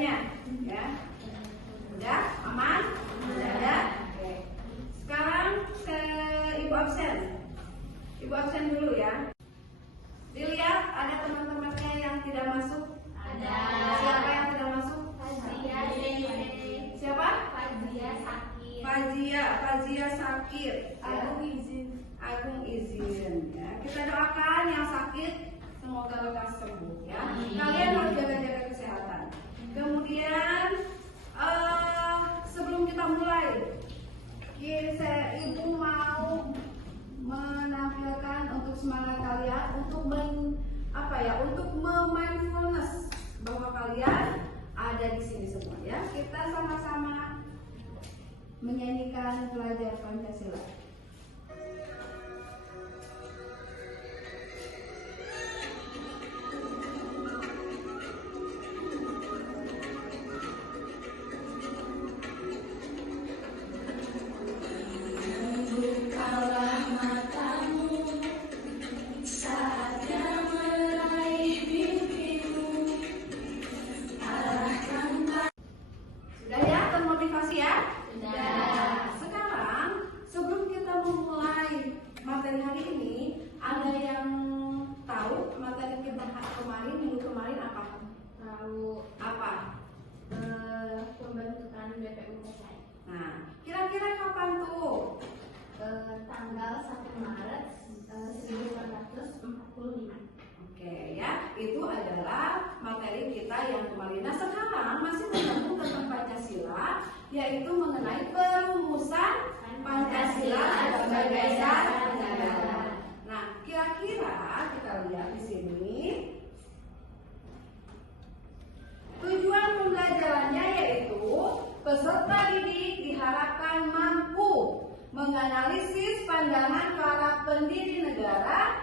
pelajarannya, ya. Udah aman? Udah ada? Oke. Sekarang ke ibu absen. Ibu absen dulu ya. Dilihat ada teman-temannya yang tidak masuk? Ada. Siapa yang tidak masuk? Fazia. Siapa? Fazia sakit. Fazia sakit. Agung izin. Ya. Kita doakan yang sakit semoga lekas sembuh ya. Kalian harus jaga-jaga kesehatan. Kemudian sebelum kita mulai, ibu mau menampilkan untuk semangat kalian untuk untuk mindfulness bahwa kalian ada di sini semua ya. Kita sama-sama menyanyikan pelajar Pancasila. Pembentukan BPUPKI. Nah, kira-kira kapan tuh? Tanggal 1 Maret 1845. Oke ya, itu adalah materi kita yang kemarin. Nah sekarang masih menyambung tentang Pancasila, yaitu mengenai perumusan Pancasila sebagai dasar negara. Nah, kira-kira kita lihat di sini. Tujuan pembelajarannya yaitu peserta didik diharapkan mampu menganalisis pandangan para pendiri negara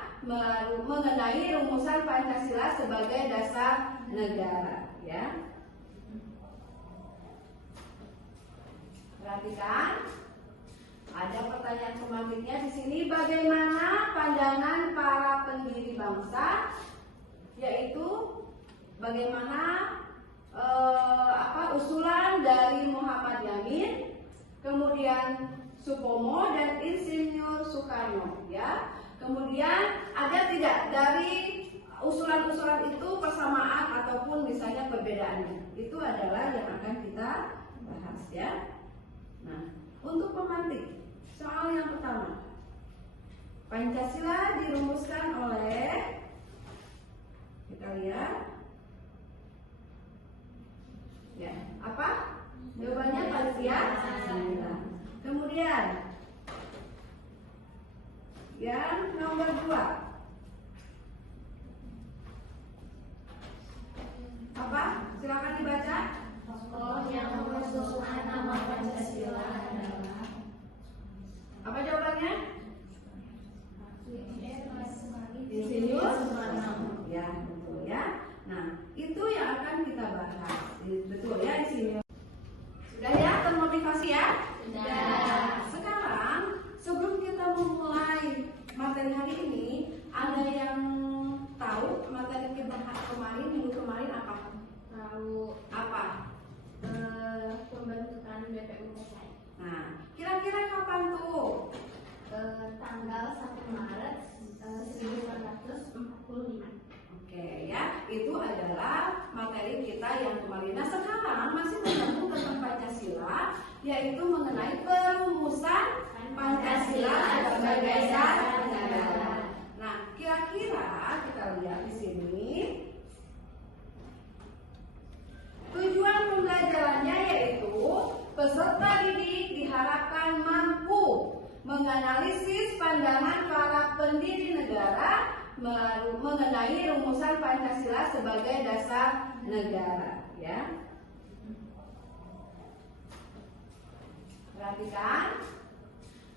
mengenai rumusan Pancasila sebagai dasar negara, ya. Perhatikan, ada pertanyaan selanjutnya di sini. Bagaimana pandangan para pendiri bangsa, yaitu bagaimana usulan dari Muhammad Yamin, kemudian Supomo dan Insinyur Soekarno, ya. Kemudian ada tidak dari usulan-usulan itu persamaan ataupun misalnya perbedaannya. Itu adalah yang akan kita bahas, ya. Nah, untuk pemantik soal yang pertama, Pancasila dirumuskan oleh, kita lihat. Ya, apa? Jawabannya Pancasila. Kemudian yang nomor 2. Apa? Silakan dibaca. Tokoh yang mengusulkan nama Pancasila adalah. Apa jawabannya? Insinyur Soekarno. Ya, betul ya. Nah, itu yang akan kita bahas. Betul ya, Insinyur. Sudah ya, termotivasi ya? Sudah. Sekarang sebelum kita memulai materi hari ini, ada yang tahu materi kita minggu kemarin apa? Tahu Apa? pembentukan BPUPKI. Nah, kira-kira kapan tuh? Tanggal 1 Maret 1845. Oke ya, itu adalah materi kita yang kemarin. Nah sekarang masih menyambung tentang Pancasila, yaitu mengenai perumusan Pancasila sebagai dasar negara. Nah, kira-kira kita lihat di sini. Tujuan pembelajarannya yaitu peserta didik diharapkan mampu menganalisis pandangan para pendiri negara mengenai rumusan Pancasila sebagai dasar negara, ya. Perhatikan,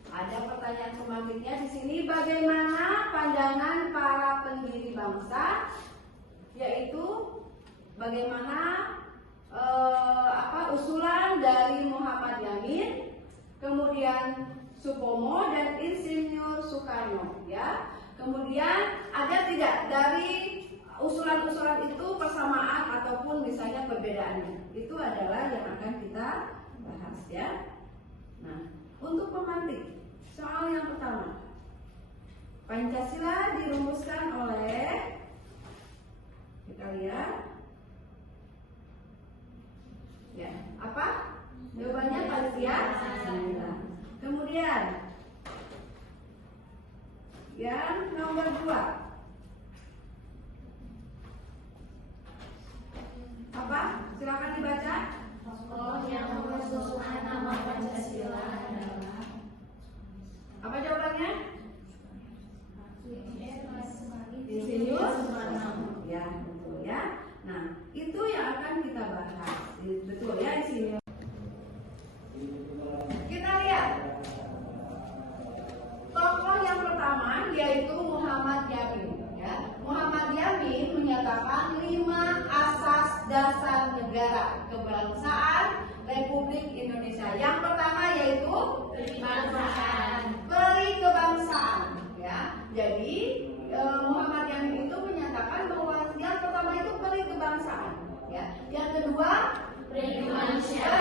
ada pertanyaan selanjutnya di sini. Bagaimana pandangan para pendiri bangsa, yaitu bagaimana usulan dari Muhammad Yamin, kemudian Supomo dan Insinyur Soekarno, ya. Kemudian ada tidak dari usulan-usulan itu persamaan ataupun misalnya perbedaannya. itu adalah yang akan kita bahas ya. Nah, untuk pemantik soal yang pertama, Pancasila dirumuskan oleh, kita lihat ya, apa? Jawabannya Pancasila. Kemudian yang nomor 2, apa? Silakan dibaca. Tokoh yang merumuskan nama Pancasila adalah Apa jawabannya? Insinyur Soekarno. Ya, betul ya. Nah, itu yang akan kita bahas. Betul ya, Insinyur. Kita lihat tokoh yang pertama yaitu Muhammad Yamin. Ya. Muhammad Yamin menyatakan 5 asas dasar negara kebangsaan Republik Indonesia. Yang pertama yaitu perikebangsaan. Ya. Jadi Muhammad Yamin itu menyatakan bahwa yang pertama itu perikebangsaan. Ya. Yang kedua perikemanusiaan.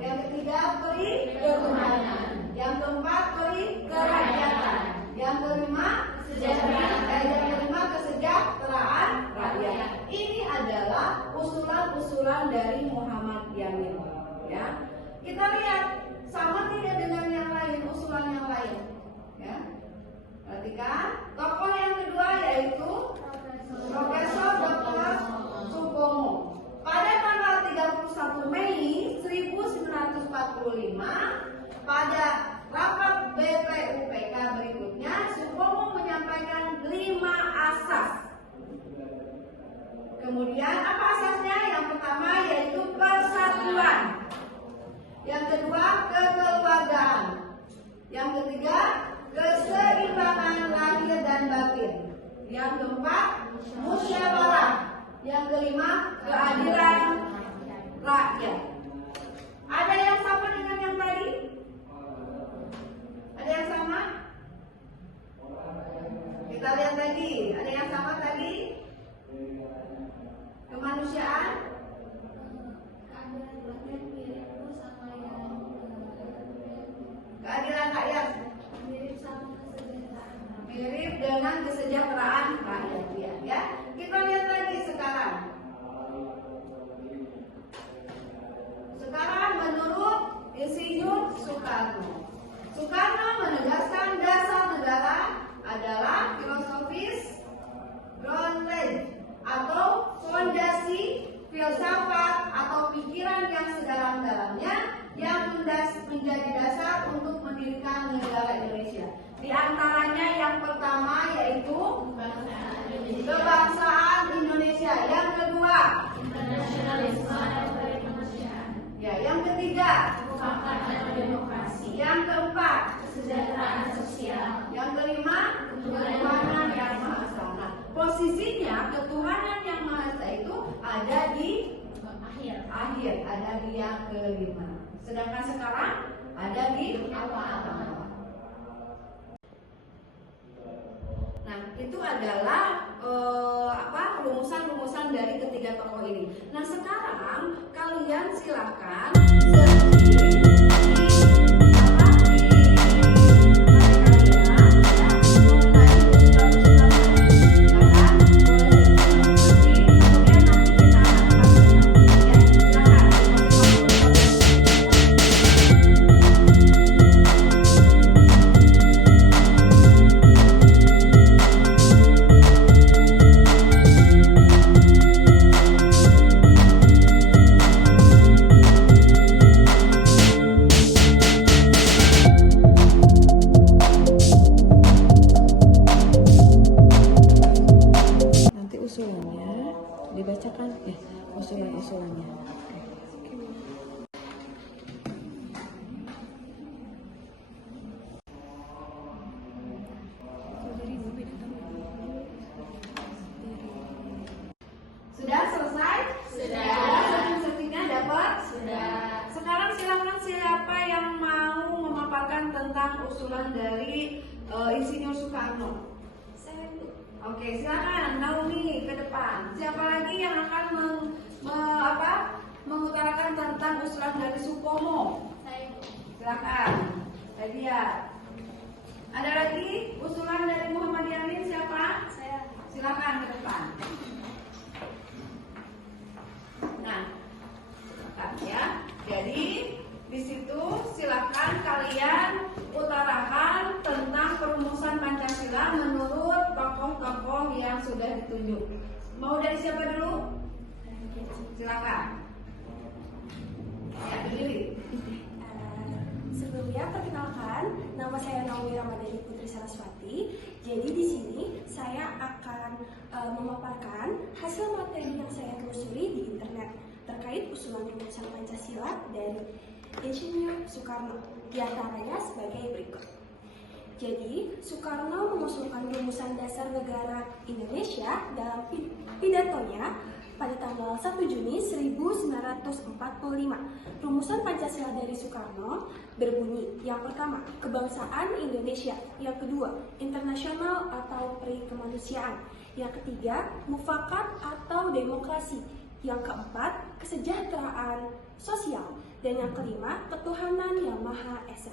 Yang ketiga periketuhanan. Yang keempat perikerakyatan. Yang kelima kesejahteraan rakyat. Ini adalah usulan-usulan dari Muhammad Yamin. Ya, kita lihat sama tidak dengan yang lain, usulan yang lain. Ya, perhatikan tokoh yang kedua yaitu Profesor Dr. Supomo. Pada tanggal 31 Mei 1945 pada rapat BPUPK berikutnya, Supomo menyampaikan 5 asas. Kemudian apa asasnya? Yang pertama yaitu persatuan. Yang kedua kekeluargaan. Yang ketiga keseimbangan lahir dan batin. Yang keempat musyawarah. Yang kelima keadilan rakyat. Ada yang sama dengan yang tadi? Ada yang sama? Kita lihat lagi. Ada yang sama tadi? Kemanusiaan? Keadilan rakyat? Mirip dengan kesejahteraan rakyat ya. Kita lihat lagi sekarang. Sekarang menurut Insinyur Soekarno. Soekarno menegaskan dasar negara adalah filosofis grounded atau fondasi filsafat atau pikiran yang sedalam-dalamnya yang menjadi dasar untuk mendirikan negara Indonesia. Di antaranya yang pertama yaitu kebangsaan Indonesia. Yang kedua internasionalisme dan perikemanusiaan. Ya, yang ketiga Kesepakatan demokrasi. Yang keempat Kesejahteraan sosial. Yang kelima ketuhanan yang maha esa. Nah, posisinya ketuhanan yang maha esa itu ada di akhir, ada di yang kelima. Sedangkan sekarang ada di awal. Nah, itu adalah rumusan-rumusan dari ketiga tokoh ini. Nah, sekarang kalian silakan dibacakan usulan-usulannya. Sudah selesai? Sudah. Sertifikatnya dapat? Sudah. Sekarang silakan siapa yang mau memaparkan tentang usulan dari Insinyur Soekarno. Oke, silakan Naomi ke depan. Siapa lagi yang akan Supomo. Silakan. Hadiah. Ada lagi usulan dari Muhammad Yamin siapa? Saya. Silakan ke depan. Nah, silakan ya. Jadi di situ silakan kalian utarakan tentang perumusan Pancasila menurut tokoh-tokoh yang sudah ditunjuk. Mau dari siapa dulu? Silakan. Ya, berdiri. Sebelumnya perkenalkan, nama saya Naomi Ramadhani Putri Saraswati. Jadi di sini saya akan memaparkan hasil materi yang saya telusuri di internet terkait usulan rumusan Pancasila dari Insinyur Soekarno. Di antaranya sebagai berikut. Jadi, Soekarno mengusulkan rumusan dasar negara Indonesia dalam pidatonya pada tanggal 1 Juni 1945. Rumusan Pancasila dari Soekarno berbunyi, yang pertama, kebangsaan Indonesia, yang kedua, internasional atau perikemanusiaan, yang ketiga, mufakat atau demokrasi, yang keempat, kesejahteraan sosial, dan yang kelima, ketuhanan yang Maha Esa.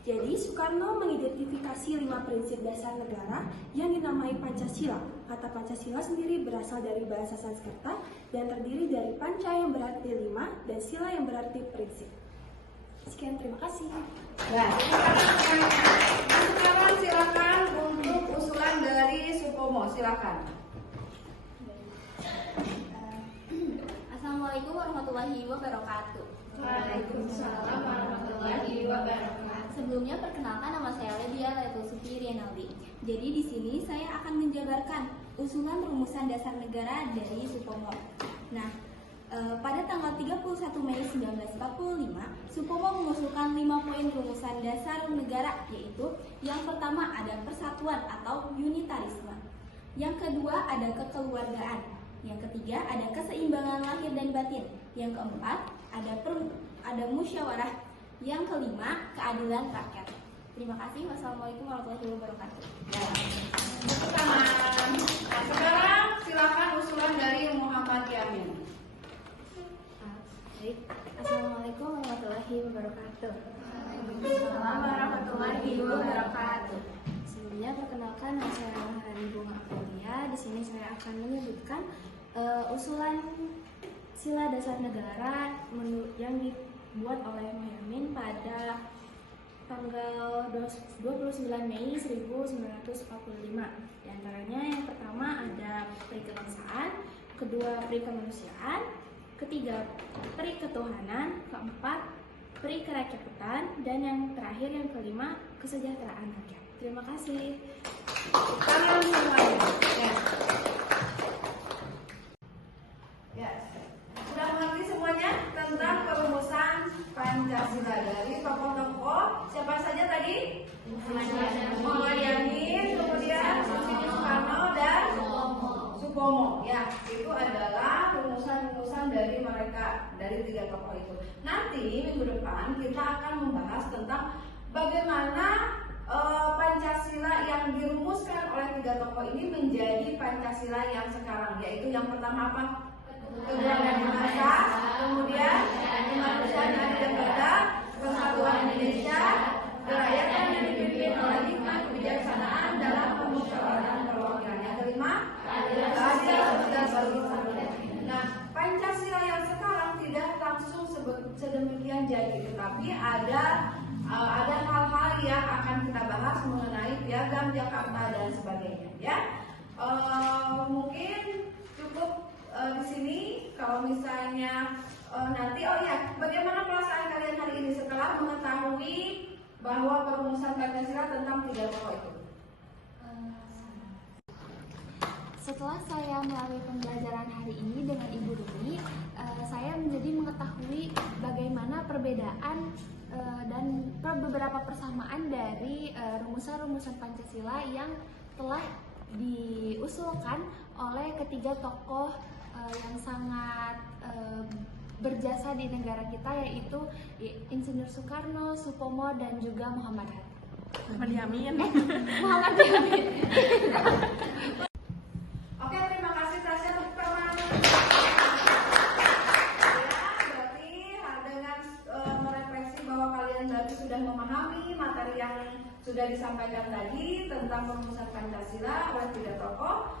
Jadi, Soekarno mengidentifikasi 5 prinsip dasar negara yang dinamai Pancasila. Kata Pancasila sendiri berasal dari bahasa Sanskerta dan terdiri dari panca yang berarti 5 dan sila yang berarti prinsip. Sekian, terima kasih. Ya, sekarang silakan untuk usulan dari Supomo, silakan. Assalamualaikum warahmatullahi wabarakatuh. Waalaikumsalam warahmatullahi wabarakatuh. Sebelumnya perkenalkan, nama saya Ledia Letul Sufi Rienaldi. Jadi di sini saya akan menjabarkan usulan rumusan dasar negara dari Supomo. Nah, pada tanggal 31 Mei 1945, Supomo mengusulkan 5 poin rumusan dasar negara, yaitu yang pertama ada persatuan atau unitarisme, yang kedua ada kekeluargaan, yang ketiga ada keseimbangan lahir dan batin, yang keempat ada musyawarah, yang kelima keadilan rakyat. Terima kasih. Wassalamualaikum warahmatullahi wabarakatuh. Ya. Nah, sekarang silakan usulan dari Muhammad Yamin. Baik. Assalamualaikum warahmatullahi wabarakatuh. Waalaikumsalam warahmatullahi wabarakatuh. Sebelumnya perkenalkan, nama saya Maharani Bunga Aprilia. Di sini saya akan menyebutkan usulan sila dasar negara yang dibuat oleh Muhammad pada tanggal 29 Mei 1945. Di antaranya yang pertama ada peri kebangsaan, kedua peri kemanusiaan, ketiga peri ketuhanan, keempat peri kerakyatan, dan yang terakhir yang kelima kesejahteraan rakyat. Terima kasih. Kalian semuanya. Ya. Sudah mengerti semuanya tentang perumusan Pancasila dari tokoh-tokoh siapa saja tadi? Muhammad Yamin, kemudian Insinyur Soekarno dan Supomo. Ya, itu adalah rumusan-rumusan dari mereka, dari 3 tokoh itu. Nanti minggu depan kita akan membahas tentang bagaimana Pancasila yang dirumuskan oleh 3 tokoh ini menjadi Pancasila yang sekarang, yaitu yang pertama apa? Ketuhanan Maha Esa, kemudian kemanusiaan yang adil dan beradab, persatuan Indonesia, kerakyatan yang dipimpin oleh hikmah kebijaksanaan dalam pemusyawaratan perwakilan. Yang kelima, keadilan sosial berkeadilan. Nah, Pancasila yang sekarang tidak langsung sedemikian jadi, tetapi ada hal-hal yang akan kita bahas mengenai Piagam Jakarta dan sebagainya. Ya, mungkin cukup di sini. Kalau misalnya nanti, bagaimana perasaan kalian hari ini setelah mengetahui bahwa perumusan Pancasila tentang 3 tokoh itu? Setelah saya melalui pembelajaran hari ini dengan Ibu Rumi, saya menjadi mengetahui bagaimana perbedaan dan beberapa persamaan dari rumusan-rumusan Pancasila yang telah diusulkan oleh ketiga tokoh yang sangat berjasa di negara kita, yaitu Insinyur Soekarno, Supomo, dan juga Muhammad Hatta. Muhammad Yamin. Muhammad Yamin. Oke, terima kasih Tasya, tepuk tangan. Ya, berarti dengan sudah disampaikan tadi tentang perumusan Pancasila oleh tiga tokoh.